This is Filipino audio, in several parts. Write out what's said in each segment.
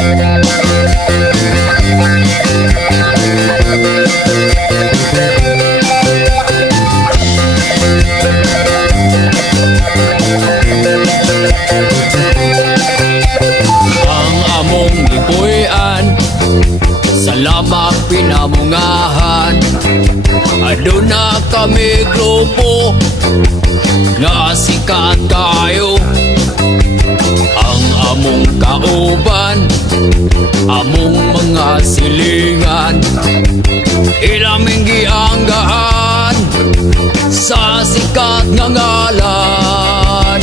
Ang among gipuy-an salamat pinamungahan. Aduna kami grupo nga sikat kayo. Ang among kauban, among mga silingan, ilaming gianggahan sa sikat nga ngalan.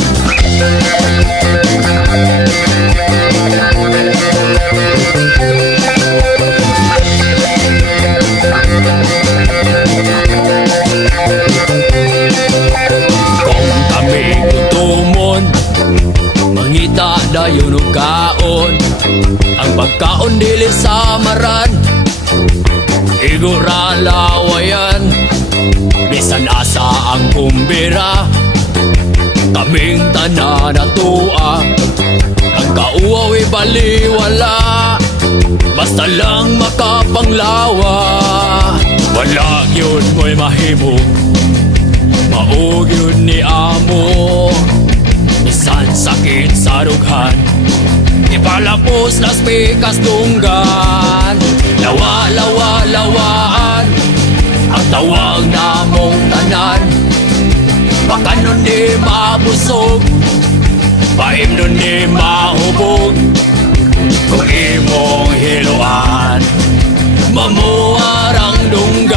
Kung kami gutumon, mangita dayon og kaon. Ang pagkaon dili samaran, igura lawayan. Bisan asa ang kumbira, kaming tanan natua. Ang kauaw baliwala, basta lang makapanglawa. Wala yun mo'y mahimo, maog yun ni amo. Bisan sakit sa rughan, ipalapos las pikas tunggan. Lawa, lawa, lawaan ang tawag namong tanan. Baka nun di mabusog, paim nun di mahubog. Kung imong hiluan, mamuarang dunggan.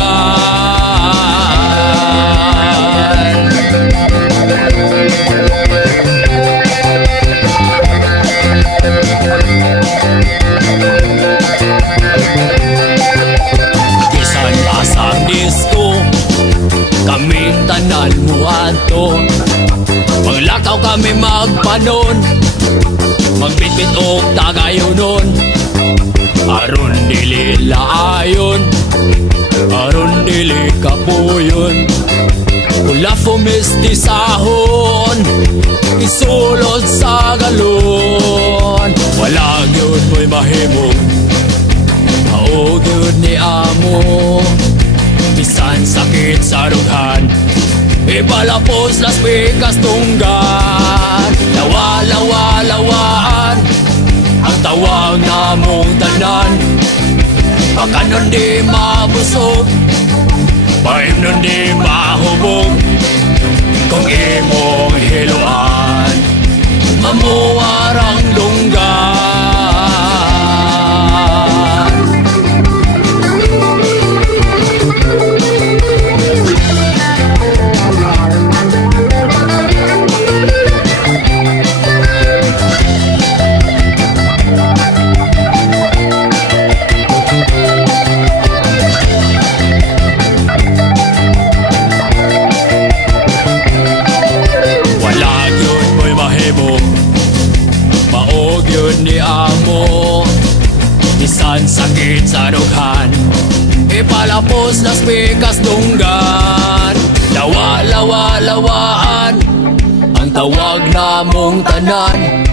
Bisan asang disco, kaming tanan muadto. Maglakaw kami magpanon, magbitbit og tagayonon. Aron dili laayon, aron dili kapuyon. Kula fumestisahon, isulod sa galon. Wala gyud mo'y mahimo, maog gyud ni amo. Bisan sakit sa rughan, ipalapos las pikas tunggan. Lawa, lawa, lawaan ang tawag namong tanan. Baka nun di mabusog, paim nun di mahubog. Kung imong hiluan, mamuarang dunggan. Maog yun ni amo. Bisan sakit sa rughan, ipalapos nas pikas tunggan. Lawa, lawa, lawaan ang tawag namong tanan.